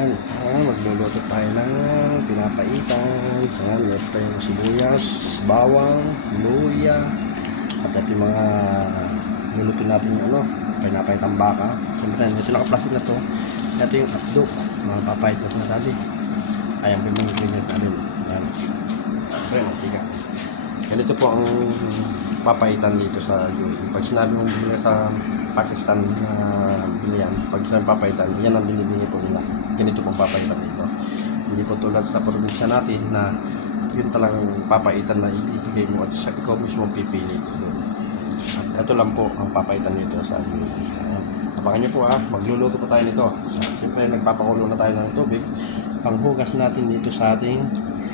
Magluluto tayo ng pinapaitan. Ayan, luto tayo ng sibuyas, bawang, luya, at ito yung mga luluto natin pinapaitang baka. Siyempre, ito naka-plastic na to. Ito yung abdo, mga papait na sinasabi. Ayan, pinag-ingredients natin. Ayan. Siyempre, mantika. Ganito po ang papaitan dito sa UAE. Pag sinabi mong bili sa Pakistan na bilihan, pag sinabi papaitan, yan ang binibigay po nila. Ganito pong papaitan dito. Hindi po tulad sa probinsya natin na yun talagang papaitan na ibigay mo at ikaw mismo pipili po doon. At ito lang po ang papaitan dito sa UAE. Abangan nyo po magluluto po tayo nito. Siyempre nagpapakulo na tayo ng tubig. Panghugas natin dito sa ating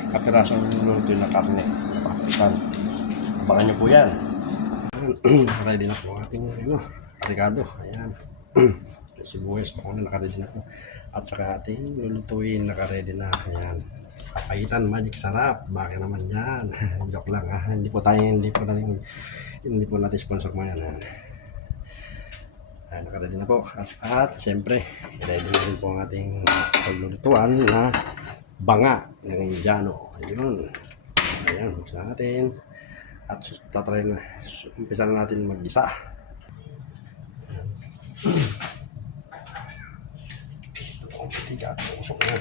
kapirasong luluto na karne. Papaitan. Abangan nyo po yan. Ready na po ang ating karikado. Ayan. Sibuyas po na nakaready na po. At saka ating lulutuin nakaready na. Ayan. Papaitan, magic sarap. Bakit naman yan? Joke lang Hindi po natin sponsor mo yan. Ayan. Ayan, nakaready na po. At siyempre, ready na rin po ang ating paglulutuan na banga ng Indiano. Ayun. Ayan, buksan natin. At tatry na, umpisa na natin mag-isa. Ito po ang mantika at usok na.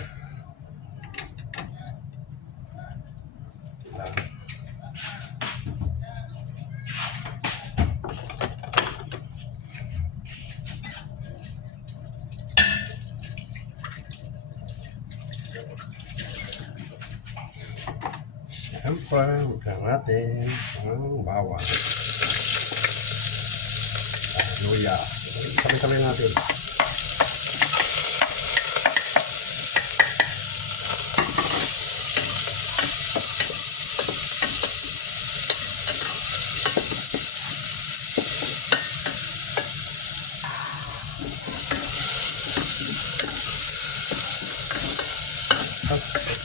Siyempre, magkakaroon natin ang bawang. Luya. Sabay-sabay natin.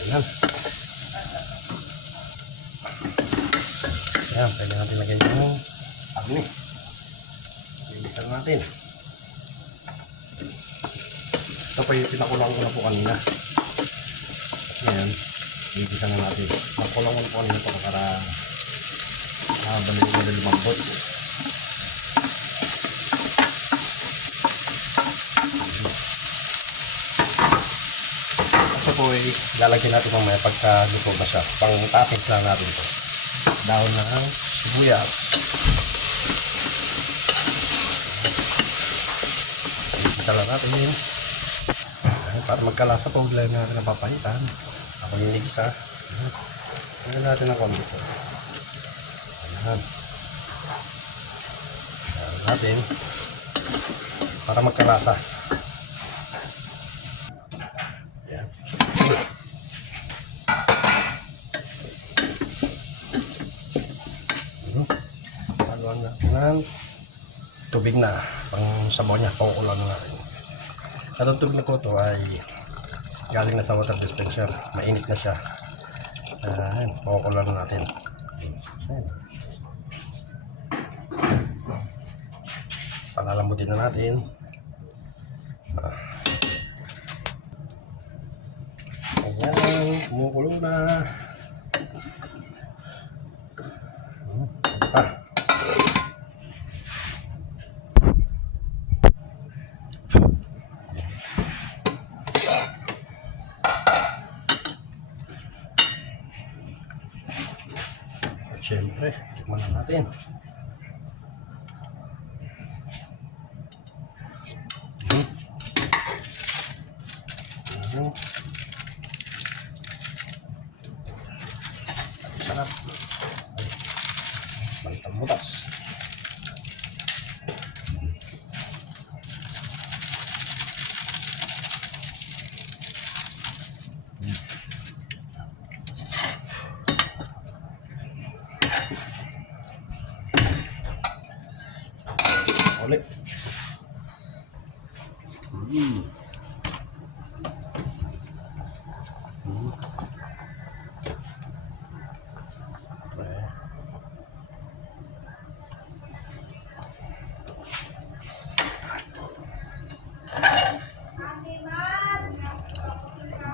Ayan. Ayan, pwede natin lagay yung agni. Ibisan natin. Ito pa yung pinakulang ko na po kanina. Ayan, ibisan na natin. Makulang ko na po kanina ito para balik lumambot. Ito po ay lalagyan natin mamaya pagka luto na siya. Pang toppings lang natin ito. Dahon na ang sibuyas. Isa lang natin yun. Para magkalasa po, lagyan natin ang papaitan. Ako yung nigisa. Lagyan natin ang konti. Ayan. Lagyan natin. Para magkalasa. Ayan. Haluan natin ng tubig na pang sabaw niya, pakukulan na natin. At ang tubig na po ito ay galing na sa water dispenser, mainit na siya. Pakukulan na natin. Palalambutin na natin. Ayan, kumukulo na. Siyempre, tikman na natin. Sarap. Balitang butas. Ulit.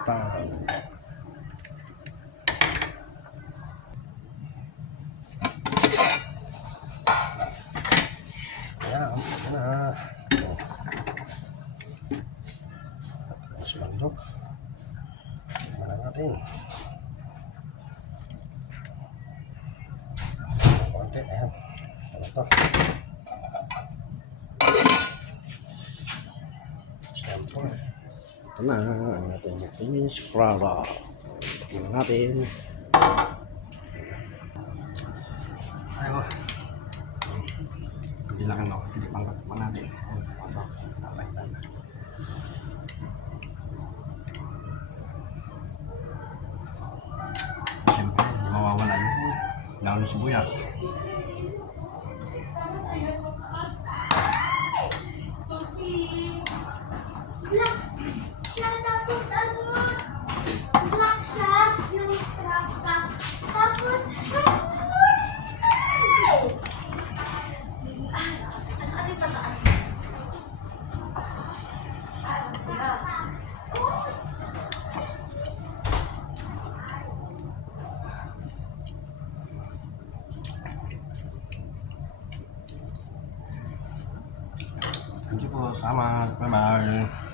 pinapaitan. Ayan, ayan na. Tapos mandok. Tignan na natin. Konti, ayan. Ano to? Siyempre. Ito na ang ating finished product. Tignan natin. Ayaw. Hindi lang ano, hindi pang katikman natin. Ayan, ito, pinapaitan na. Siyempre, hindi mawawala yung daon ng sibuyas. Black siya, tapos ano, black siya, yung traka. Tapos, ano yung pataas? Thank you po. Salamat. Bye-bye.